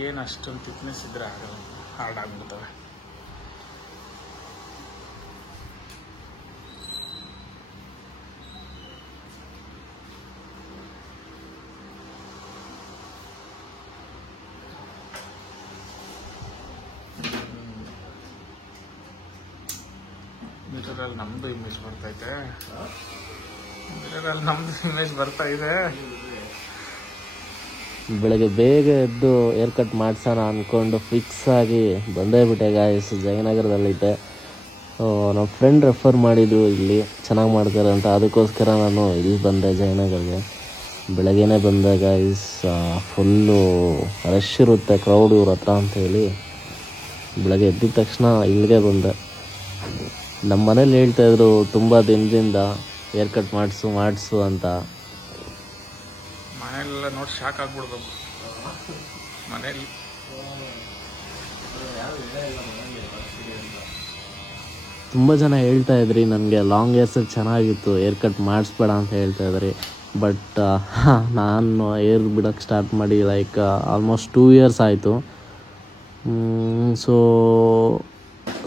ಏನು ಅಷ್ಟೊಂದು ಥಿಕ್ನೆಸ್ ಇದ್ರೆ ಆಗಲ್ಲ, ಹಾರ್ಡ್ ಆಗ್ಬಿಡ್ತವೆ. ಮಿರರಲ್ಲಿ ನಮ್ದು ಇಮೇಜ್ ಬರ್ತೈತೆ, ಮಿರರಲ್ಲಿ ನಮ್ದು ಇಮೇಜ್ ಬರ್ತಾ ಇದೆ. ಬೆಳಗ್ಗೆ ಬೇಗ ಎದ್ದು ಏರ್ ಕಟ್ ಮಾಡ್ಸೋಣ ಅಂದ್ಕೊಂಡು ಫಿಕ್ಸ್ ಆಗಿ ಬಂದೇ ಬಿಟ್ಟೆ ಗಾಯ್ಸ್. ಜಯನಗರದಲ್ಲಿದ್ದೆ, ನಮ್ಮ ಫ್ರೆಂಡ್ ರೆಫರ್ ಮಾಡಿದ್ರು ಇಲ್ಲಿ ಚೆನ್ನಾಗಿ ಮಾಡ್ತಾರೆ ಅಂತ, ಅದಕ್ಕೋಸ್ಕರ ನಾನು ಇಲ್ಲಿ ಬಂದೆ ಜಯನಗರ್ಗೆ. ಬೆಳಗ್ಗೆನೇ ಬಂದೆ ಗಾಯ್ಸ್, ಫುಲ್ಲು ರಶ್ ಇರುತ್ತೆ, ಕ್ರೌಡ್ ಇವ್ರ ಹತ್ರ ಅಂತೇಳಿ ಬೆಳಗ್ಗೆ ಎದ್ದಿದ ತಕ್ಷಣ ಇಲ್ಲಿಗೆ ಬಂದೆ. ನಮ್ಮ ಮನೇಲಿ ಹೇಳ್ತಾಯಿದ್ರು ತುಂಬ ದಿನದಿಂದ ಏರ್ ಕಟ್ ಮಾಡಿಸು ಅಂತ. ಮನೆಯಲ್ಲೆಲ್ಲ ನೋಡಿ ಶಾಕ್ ಆಗ್ಬಿಡ್ಬೇಕು. ಮನೇಲಿ ತುಂಬ ಜನ ಹೇಳ್ತಾ ಇದ್ರಿ ನನಗೆ ಲಾಂಗ್ ಹೇರ್ಸಲ್ಲಿ ಚೆನ್ನಾಗಿತ್ತು, ಏರ್ ಕಟ್ ಮಾಡಿಸ್ಬೇಡ ಅಂತ ಹೇಳ್ತಾ ಇದ್ರಿ. ಬಟ್ ನಾನು ಏರ್ ಬಿಡೋಕ್ಕೆ ಸ್ಟಾರ್ಟ್ ಮಾಡಿ ಲೈಕ್ ಆಲ್ಮೋಸ್ಟ್ 2 years ಆಯಿತು. ಸೊ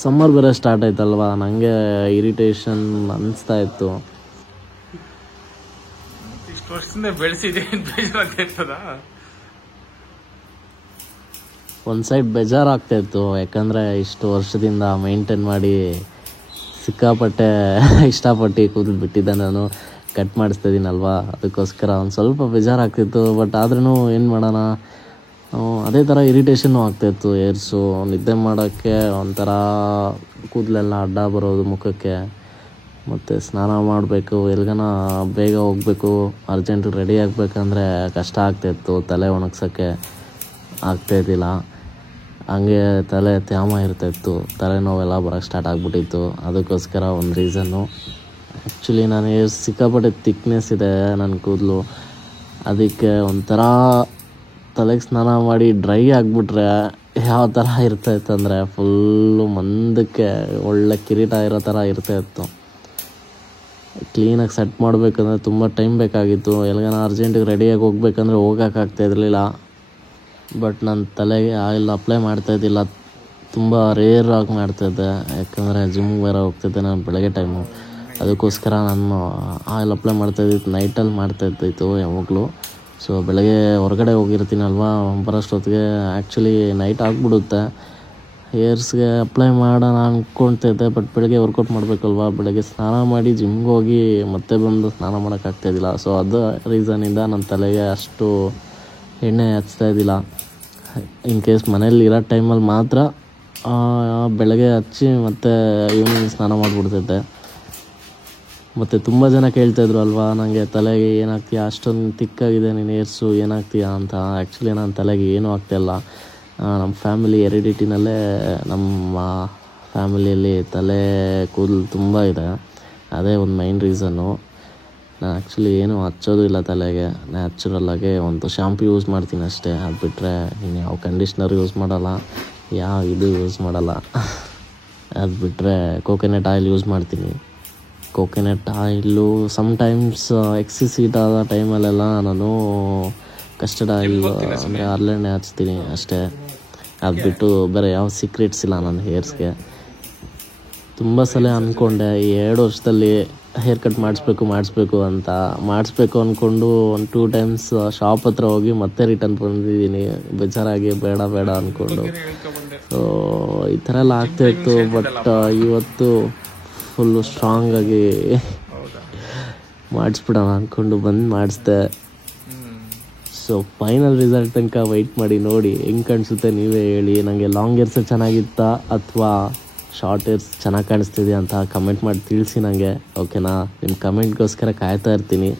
ಸಮ್ಮರ್ ಬೇರೆ ಸ್ಟಾರ್ಟ್ ಆಯ್ತಲ್ವ, ನನಗೆ ಇರಿಟೇಷನ್ ಅನಿಸ್ತಾ ಇತ್ತು. ಇಷ್ಟು ವರ್ಷದಿಂದ ಬೆಳೆಸಿದೆ ಬೇಜಾರಾಗ್ತಿರ್ತದ. ಒಂದು ಸೈಡ್ ಬೇಜಾರಾಗ್ತಾಯಿತ್ತು, ಯಾಕಂದರೆ ಇಷ್ಟು ವರ್ಷದಿಂದ ಮೇಂಟೈನ್ ಮಾಡಿ ಸಿಕ್ಕಾಪಟ್ಟೆ ಇಷ್ಟಪಟ್ಟು ಕೂದಲು ಬಿಟ್ಟಿದ್ದೆ ನಾನು, ಕಟ್ ಮಾಡಿಸ್ತಾಯಿದ್ದೀನಲ್ವ, ಅದಕ್ಕೋಸ್ಕರ ಒಂದು ಸ್ವಲ್ಪ ಬೇಜಾರಾಗ್ತಿತ್ತು. ಬಟ್ ಆದ್ರೂ ಏನು ಮಾಡೋಣ, ಅದೇ ಥರ ಇರಿಟೇಷನ್ನು ಆಗ್ತಾಯಿತ್ತು. ಏರ್ಸು ನಿದ್ದೆ ಮಾಡೋಕ್ಕೆ ಒಂಥರ ಕೂದಲೆಲ್ಲ ಅಡ್ಡ ಬರೋದು ಮುಖಕ್ಕೆ, ಮತ್ತು ಸ್ನಾನ ಮಾಡಬೇಕು, ಎಲ್ಗನ ಬೇಗ ಹೋಗಬೇಕು, ಅರ್ಜೆಂಟಿಗೆ ರೆಡಿ ಆಗಬೇಕಂದ್ರೆ ಕಷ್ಟ ಆಗ್ತಾಯಿತ್ತು, ತಲೆ ಒಣಗ್ಸೋಕ್ಕೆ ಆಗ್ತಾಯಿದ್ದಿಲ್ಲ. ಹಂಗೆ ತಲೆ ತ್ಯಾಮ ಇರ್ತಾಯಿತ್ತು, ತಲೆನೋವೆಲ್ಲ ಬರೋಕ್ಕೆ ಸ್ಟಾರ್ಟ್ ಆಗಿಬಿಟ್ಟಿತ್ತು. ಅದಕ್ಕೋಸ್ಕರ ಒಂದು ರೀಸನ್ನು. ಆ್ಯಕ್ಚುಲಿ ನಾನು ಸಿಕ್ಕಾಪಟ್ಟೆ ಥಿಕ್ನೆಸ್ ಇದೆ ನನ್ನ ಕೂದಲು, ಅದಕ್ಕೆ ಒಂಥರ ತಲೆಗೆ ಸ್ನಾನ ಮಾಡಿ ಡ್ರೈ ಆಗಿಬಿಟ್ರೆ ಯಾವ ಥರ ಇರ್ತಾಯಿತ್ತು ಅಂದರೆ ಫುಲ್ಲು ಮಂದಕ್ಕೆ ಒಳ್ಳೆ ಕಿರೀಟ ಇರೋ ಥರ ಇರ್ತಾಯಿತ್ತು. ಕ್ಲೀನಾಗಿ ಸೆಟ್ ಮಾಡಬೇಕಂದ್ರೆ ತುಂಬ ಟೈಮ್ ಬೇಕಾಗಿತ್ತು. ಎಲ್ಲಿಗಾನ ಅರ್ಜೆಂಟಿಗೆ ರೆಡಿಯಾಗಿ ಹೋಗ್ಬೇಕಂದ್ರೆ ಹೋಗೋಕ್ಕಾಗ್ತಾಯಿರಲಿಲ್ಲ. ಬಟ್ ನಾನು ತಲೆಗೆ ಆಯಿಲ್ ಅಪ್ಲೈ ಮಾಡ್ತಾಯಿದ್ದಿಲ್ಲ, ತುಂಬ ರೇರಾಗಿ ಮಾಡ್ತಾಯಿದ್ದೆ, ಯಾಕಂದರೆ ಜಿಮ್ಗೆ ಬೇರೆ ಹೋಗ್ತಿದ್ದೆ ನಾನು ಬೆಳಗ್ಗೆ ಟೈಮು. ಅದಕ್ಕೋಸ್ಕರ ನಾನು ಆಯಿಲ್ ಅಪ್ಲೈ ಮಾಡ್ತಾಯಿದ್ದಿತ್ತು, ನೈಟಲ್ಲಿ ಮಾಡ್ತಾಯಿದ್ದಿತ್ತು ಯಾವಾಗಲೂ. ಸೊ ಬೆಳಗ್ಗೆ ಹೊರಗಡೆ ಹೋಗಿರ್ತೀನಲ್ವ, ಬರೋಷ್ಟೊತ್ತಿಗೆ ಆ್ಯಕ್ಚುಲಿ ನೈಟ್ ಆಗಿಬಿಡುತ್ತೆ. ಹೇರ್ಸ್ಗೆ ಅಪ್ಲೈ ಮಾಡೋಣ ಅಂದ್ಕೊಳ್ತಿದ್ದೆ, ಬಟ್ ಬೆಳಗ್ಗೆ ವರ್ಕೌಟ್ ಮಾಡಬೇಕಲ್ವ, ಬೆಳಗ್ಗೆ ಸ್ನಾನ ಮಾಡಿ ಜಿಮ್ಗೆ ಹೋಗಿ ಮತ್ತೆ ಬಂದು ಸ್ನಾನ ಮಾಡೋಕ್ಕಾಗ್ತಾಯಿದ್ದಿಲ್ಲ. ಸೊ ಅದು ರೀಸನಿಂದ ನನ್ನ ತಲೆಗೆ ಅಷ್ಟು ಎಣ್ಣೆ ಹಚ್ತಾಯಿದ್ದಿಲ್ಲ. ಇನ್ ಕೇಸ್ ಮನೇಲಿ ಇರೋ ಟೈಮಲ್ಲಿ ಮಾತ್ರ ಬೆಳಗ್ಗೆ ಹಚ್ಚಿ ಮತ್ತು ಈವ್ನಿಂಗ್ ಸ್ನಾನ ಮಾಡಿಬಿಡ್ತಿದ್ದೆ. ಮತ್ತು ತುಂಬ ಜನ ಕೇಳ್ತಾಯಿದ್ರು ಅಲ್ವಾ ನನಗೆ, ತಲೆಗೆ ಏನಾಗ್ತೀಯಾ, ಅಷ್ಟೊಂದು ತಿಕ್ಕಾಗಿದೆ ನೀನು ಏರ್ಸು, ಏನಾಗ್ತೀಯಾ ಅಂತ. ಆ್ಯಕ್ಚುಲಿ ನನ್ನ ತಲೆಗೆ ಏನೂ ಆಗ್ತಾಯಿಲ್ಲ. ನಮ್ಮ ಫ್ಯಾಮಿಲಿ ಹೆರಿಡಿಟಿನಲ್ಲೇ, ನಮ್ಮ ಫ್ಯಾಮಿಲಿಯಲ್ಲಿ ತಲೆ ಕೂದಲು ತುಂಬ ಇದೆ, ಅದೇ ಒಂದು ಮೈನ್ ರೀಸನ್ನು. ನಾನು ಆ್ಯಕ್ಚುಲಿ ಏನೂ ಹಚ್ಚೋದು ಇಲ್ಲ ತಲೆಗೆ, ನ್ಯಾಚುರಲ್ಲಾಗೆ ಒಂದು ಶಾಂಪು ಯೂಸ್ ಮಾಡ್ತೀನಿ ಅಷ್ಟೇ. ಅದು ಬಿಟ್ಟರೆ ಇನ್ನು ಯಾವ ಕಂಡೀಷ್ನರ್ ಯೂಸ್ ಮಾಡೋಲ್ಲ, ಯಾವ ಇದು ಯೂಸ್ ಮಾಡೋಲ್ಲ. ಅದು ಬಿಟ್ಟರೆ ಕೋಕೋನಟ್ ಆಯಿಲ್ ಯೂಸ್ ಮಾಡ್ತೀನಿ. Coconut oil sometimes Axis heat ಆದ ಟೈಮಲ್ಲೆಲ್ಲ ನಾನು ಕಸ್ಟರ್ಡ್ ಆಯಿಲ್ ಅಂದರೆ ಹರಳೆಣ್ಣೆ ಹಚ್ತೀನಿ ಅಷ್ಟೇ. ಅದು ಬಿಟ್ಟು ಬೇರೆ ಯಾವ ಸೀಕ್ರೆಟ್ಸ್ ಇಲ್ಲ ನನ್ನ ಹೇರ್ಸ್ಗೆ. ತುಂಬ ಸಲ ಅಂದ್ಕೊಂಡೆ ಈ 2 ವರ್ಷದಲ್ಲಿ ಹೇರ್ ಕಟ್ ಮಾಡಿಸ್ಬೇಕು ಅಂತ. ಮಾಡಿಸ್ಬೇಕು ಅಂದ್ಕೊಂಡು 1-2 times ಶಾಪ್ ಹತ್ರ ಹೋಗಿ ಮತ್ತೆ ರಿಟರ್ನ್ ಬಂದಿದ್ದೀನಿ ಬೇಜಾರಾಗಿ, ಬೇಡ ಅಂದ್ಕೊಂಡು. ಸೊ ಈ ಥರ ಎಲ್ಲ ಆಗ್ತಾಯಿತ್ತು. ಬಟ್ ಇವತ್ತು ಫುಲ್ಲು ಸ್ಟ್ರಾಂಗಾಗಿ ಮಾಡಿಸ್ಬಿಡೋಣ ಅಂದ್ಕೊಂಡು ಬಂದು ಮಾಡಿಸ್ದೆ. ಸೊ ಫೈನಲ್ ರಿಸಲ್ಟ್ ತನಕ ವೆಯ್ಟ್ ಮಾಡಿ ನೋಡಿ, ಹೆಂಗೆ ಕಾಣಿಸುತ್ತೆ ನೀವೇ ಹೇಳಿ. ನನಗೆ ಲಾಂಗ್ ಹೇರ್ಸ್ ಚೆನ್ನಾಗಿತ್ತಾ ಅಥವಾ ಶಾರ್ಟ್ ಹೇರ್ಸ್ ಚೆನ್ನಾಗಿ ಕಾಣಿಸ್ತಿದೆ ಅಂತ ಕಮೆಂಟ್ ಮಾಡಿ ತಿಳಿಸಿ ನನಗೆ, ಓಕೆನಾ? ನಿಮ್ಮ ಕಮೆಂಟ್ಗೋಸ್ಕರ ಕಾಯ್ತಾ ಇರ್ತೀನಿ.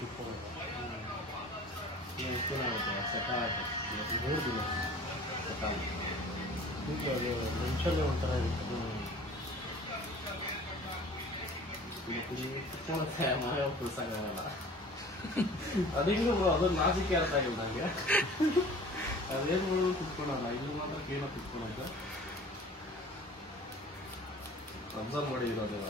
ಕುತ್ಕೊಂಡು ಎಷ್ಟು ದಿನ ಆಗುತ್ತೆ ಸೆಟ 3 ದಿನ ಸೆಟ ಈಗ ಅದು ನಿಮಿಷಲ್ಲೇ ಒಂಥರ ಇರುತ್ತೆ. ಕುತ್ಕೊಳತ್ತೆ ಮನೆ ಹೋಗಿ ಕುಲ್ಸಂಗಲ್ಲ ಅದಿಂಗೂ ಅದೊಂದು ನಾಚಿಕೆ ಅರ್ಥ ಆಗಿಲ್ಲ ನನಗೆ. ಅದೇನು ಮಾಡೋದು ಕುತ್ಕೊಳಲ್ಲ, ಇಲ್ಲಿ ಮಾತ್ರ ಕ್ಲೀನಾಗಿ ಕುತ್ಕೊಳಕ್ಕೆ ಅಬ್ಸರ್ವ್ ಮಾಡಿರೋದು.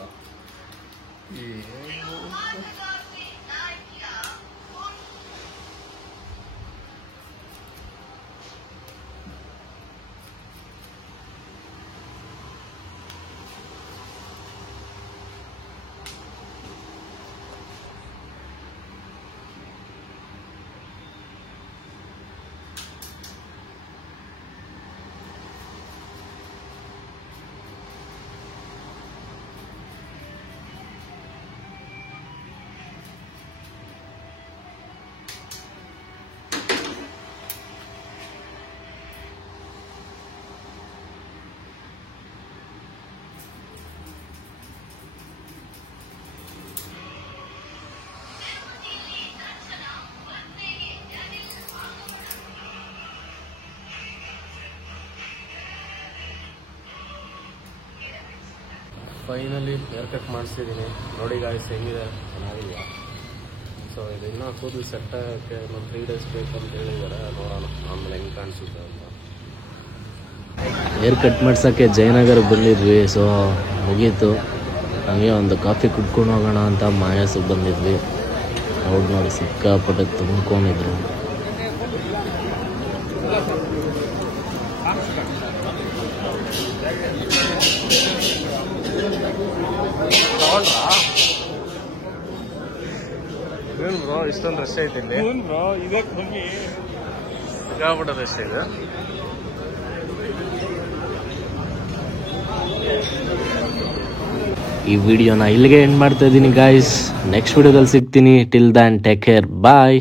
ಫೈನಲಿ ಹೇರ್ ಕಟ್ ಮಾಡಿಸಿದ್ದೀನಿ ನೋಡಿ ಗಾಯ್ಸ್, ಹೆಂಗಿದೆ ಚೆನ್ನಾಗಿದೆಯಾ. ಸೊ ಇದು ಇನ್ನೂ ಕೂದಲು ಸೆಟ್ ಆಗೋಕ್ಕೆ ಒಂದು 3 days ಬೇಕಂತ ಹೇಳಿದ್ದಾರೆ, ನೋಡೋಣ ಆಮೇಲೆ ಹೆಂಗೆ ಕಾಣಿಸುತ್ತೆ ಅಂತ. ಹೇರ್ ಕಟ್ ಮಾಡ್ಸೋಕ್ಕೆ ಜಯನಗರಕ್ಕೆ ಬಂದಿದ್ವಿ. ಸೊ ಮುಗೀತು, ಹಂಗೆ ಒಂದು ಕಾಫಿ ಕುಡ್ಕೊಂಡು ಹೋಗೋಣ ಅಂತ ಮಾಯಾಸಕ್ಕೆ ಬಂದಿದ್ವಿ. ಅವ್ರು ನೋಡಿ ಸಿಕ್ಕಾಪಟ್ಟೆ ತುಂಬ್ಕೊಂಡಿದ್ರು. ಏನು ಬ್ರೋ ಇಷ್ಟೊಂದು ರಶ್ ಐತಿ ಇಲ್ಲಿ? ಬ್ರೋ ಇದೆ ಕಮ್ಮಿ, ಸಿಕ್ಕಾಪಟ್ಟೆ ರಶ್ ಇದೆ. ಈ ವಿಡಿಯೋನ ಇಲ್ಲಿಗೆ ಎಂಡ್ ಮಾಡ್ತಾ ಇದ್ದೀನಿ ಗಾಯ್ಸ್. ನೆಕ್ಸ್ಟ್ ವಿಡಿಯೋದಲ್ಲಿ ಸಿಗ್ತೀನಿ. ಟಿಲ್ ದ್ಯಾನ್ ಟೇಕ್ ಕೇರ್, ಬಾಯ್.